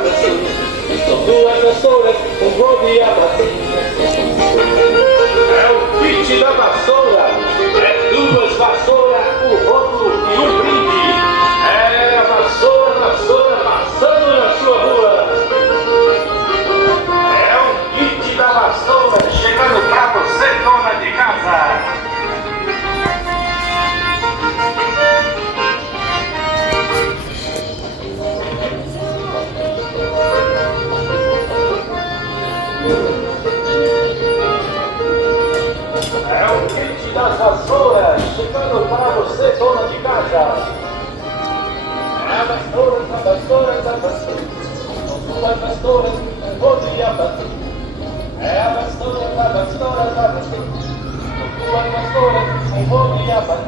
vassoura. São duas vassouras, um rodo e a bacia. É o kit da vassoura. É duas vassouras, um rodo e um brinde. É a vassoura, vassoura passando na sua rua. É o kit da vassoura chegando pra você, dona de casa. É o kit das vassouras chegando para você, dona de casa. É a vassoura, a vassoura, a vassoura. São duas vassouras, um rodo e a bacia. É a vassoura, a vassoura, a vassoura. São duas vassouras, um rodo e a bacia.